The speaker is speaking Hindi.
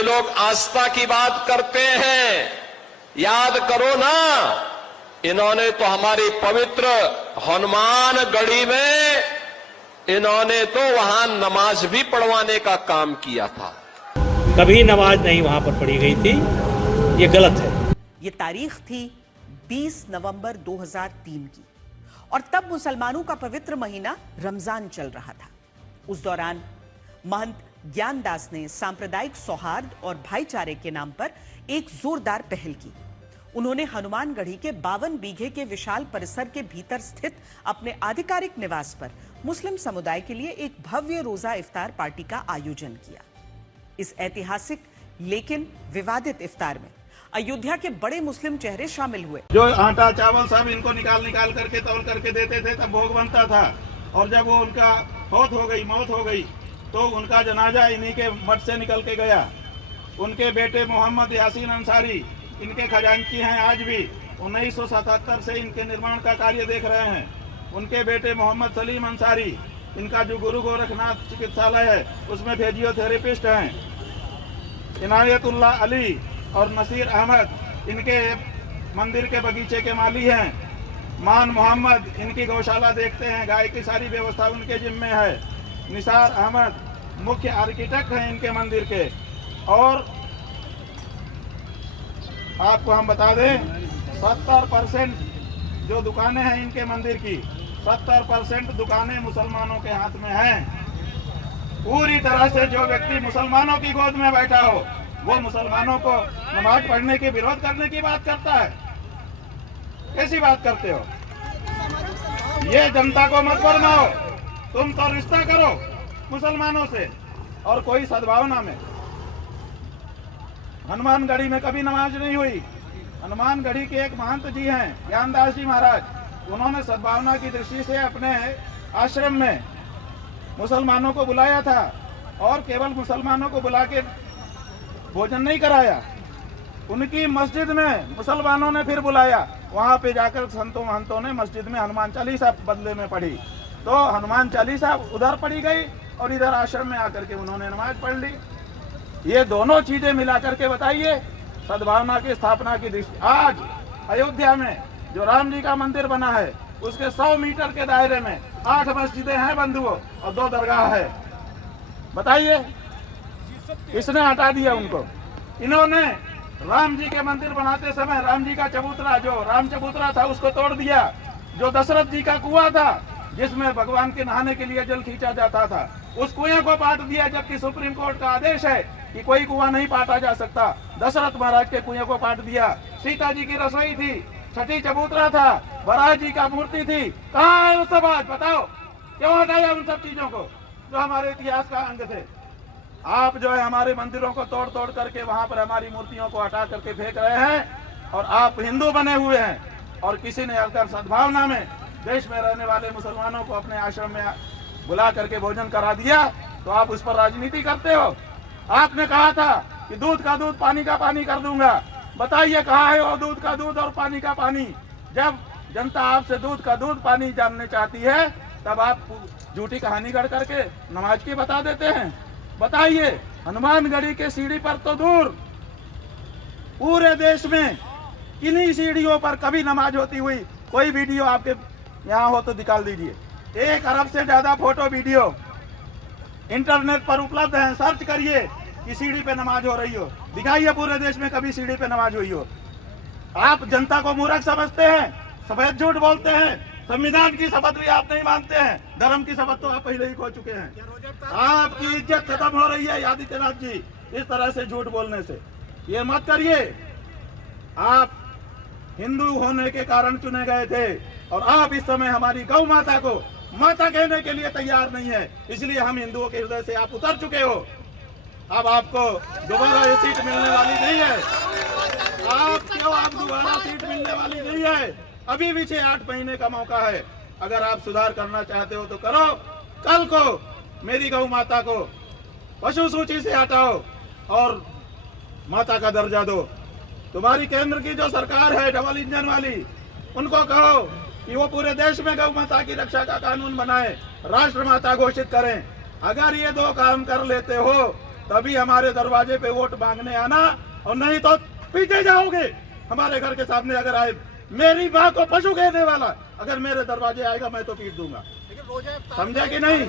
ये लोग आस्था की बात करते हैं, याद करो ना, इन्होंने तो हमारी पवित्र हनुमानगढ़ी में इन्होंने तो वहां नमाज भी पढ़वाने का काम किया था। कभी नमाज नहीं वहां पर पढ़ी गई थी, ये गलत है। ये तारीख थी 20 नवंबर 2003 की और तब मुसलमानों का पवित्र महीना रमजान चल रहा था। उस दौरान महंत ज्ञानदास ने सांप्रदायिक सौहार्द और भाईचारे के नाम पर एक जोरदार पहल की। उन्होंने हनुमानगढ़ी के 52 बीघे के विशाल परिसर के भीतर स्थित अपने आधिकारिक निवास पर मुस्लिम समुदाय के लिए एक भव्य रोजा इफ्तार पार्टी का आयोजन किया। इस ऐतिहासिक लेकिन विवादित इफ्तार में अयोध्या के बड़े मुस्लिम चेहरे शामिल हुए। जो आटा चावल सब इनको निकाल करके तौल करके देते थे, तब भोग बनता था। और जब वो उनका मौत हो गई तो उनका जनाजा इन्हीं के मठ से निकल के गया। उनके बेटे मोहम्मद यासीन अंसारी इनके खजांची हैं, आज भी 1977 से इनके निर्माण का कार्य देख रहे हैं। उनके बेटे मोहम्मद सलीम अंसारी, इनका जो गुरु गोरखनाथ चिकित्सालय है उसमें फिजियोथेरेपिस्ट हैं। इनायतुल्लाह अली और नसीर अहमद इनके मंदिर के बगीचे के माली हैं। मान मोहम्मद इनकी गौशाला देखते हैं, गाय की सारी व्यवस्था उनके जिम्मे है। निसार अहमद मुख्य आर्किटेक्ट हैं इनके मंदिर के। और आपको हम बता दें 70% जो दुकानें हैं इनके मंदिर की, 70% दुकानें मुसलमानों के हाथ में हैं। पूरी तरह से जो व्यक्ति मुसलमानों की गोद में बैठा हो वो मुसलमानों को नमाज पढ़ने के विरोध करने की बात करता है। कैसी बात करते हो? ये जनता को मत फरमाओ, तुम तो रिश्ता करो मुसलमानों से और कोई सद्भावना में। हनुमानगढ़ी में कभी नमाज नहीं हुई। हनुमानगढ़ी के एक महंत जी हैं ज्ञानदास जी महाराज, उन्होंने सद्भावना की दृष्टि से अपने आश्रम में मुसलमानों को बुलाया था और केवल मुसलमानों को बुला के भोजन नहीं कराया। उनकी मस्जिद में मुसलमानों ने फिर बुलाया, वहां पे जाकर संतों महंतों ने मस्जिद में हनुमान चालीसा बदले में पढ़ी। तो हनुमान चालीसा उधर पढ़ी गई और इधर आश्रम में आकर के उन्होंने नमाज पढ़ ली। ये दोनों चीजें मिला करके बताइए सद्भावना की स्थापना की दृष्टि। आज अयोध्या में जो राम जी का मंदिर बना है उसके 100 मीटर के दायरे में 8 मस्जिदें हैं बंधुओं और 2 दरगाह है। बताइए किसने हटा दिया उनको? इन्होंने राम जी के मंदिर बनाते समय राम जी का चबूतरा, जो राम चबूतरा था, उसको तोड़ दिया। जो दशरथ जी का कुआं था जिसमें भगवान के नहाने के लिए जल खींचा जाता था, उस कुएं को पाट दिया, जबकि सुप्रीम कोर्ट का आदेश है कि कोई कुआं नहीं पाटा जा सकता। दशरथ महाराज के कुएं को पाट दिया। सीता जी की रसोई थी, छठी चबूतरा था, वराह जी का मूर्ति थी, कहाँ है वो सब? आज बताओ क्यों हटाया उन सब चीजों को जो हमारे इतिहास का अंग थे? आप जो है हमारे मंदिरों को तोड़ तोड़ करके वहां पर हमारी मूर्तियों को हटा करके फेंक रहे हैं और आप हिंदू बने हुए हैं। और किसी ने अगर सद्भावना में देश में रहने वाले मुसलमानों को अपने आश्रम में बुला करके भोजन करा दिया तो आप उस पर राजनीति करते हो। आपने कहा था कि दूध का दूध पानी का पानी कर दूंगा। बताइए कहाँ है वो दूध का दूध और पानी का पानी? जब जनता आपसे दूध का दूध पानी जानने चाहती है तब आप झूठी कहानी गढ़ करके नमाज की बता देते हैं। बताइए हनुमानगढ़ी के सीढ़ी पर तो दूर, पूरे देश में किन्हीं सीढ़ियों पर कभी नमाज होती हुई कोई वीडियो आपके यहाँ हो तो निकाल दीजिए। 1 अरब से ज्यादा फोटो वीडियो इंटरनेट पर उपलब्ध है, सर्च करिए कि सीढ़ी पे नमाज हो रही हो, दिखाइए पूरे देश में कभी सीढ़ी पे नमाज हुई हो। आप जनता को मूर्ख समझते हैं, सफेद झूठ बोलते हैं। संविधान की शपथ भी आप नहीं मानते हैं, धर्म की शपथ तो आप पहले ही खो चुके हैं। आपकी इज्जत खत्म हो रही है आदित्यनाथ जी इस तरह से झूठ बोलने से। ये मत करिए। आप हिंदू होने के कारण चुने गए थे और आप इस समय हमारी गौ माता को माता कहने के लिए तैयार नहीं है, इसलिए हम हिंदुओं के हृदय से आप उतर चुके हो। अब आपको दोबारा ये सीट मिलने वाली नहीं है। आप दोबारा सीट मिलने वाली नहीं है। अभी भी 6-8 महीने का मौका है। अगर आप सुधार करना चाहते हो तो करो। कल को मेरी गौ माता को पशु सूची से हटाओ और माता का दर्जा दो। तुम्हारी केंद्र की जो सरकार है डबल इंजन वाली, उनको कहो कि वो पूरे देश में गौ माता की रक्षा का कानून बनाए, राष्ट्र माता घोषित करें। अगर ये 2 काम कर लेते हो तभी हमारे दरवाजे पे वोट मांगने आना, और नहीं तो पीछे जाओगे। हमारे घर के सामने अगर आए, मेरी माँ को पशु कहने वाला अगर मेरे दरवाजे आएगा मैं तो पीट दूंगा। समझे कि नहीं?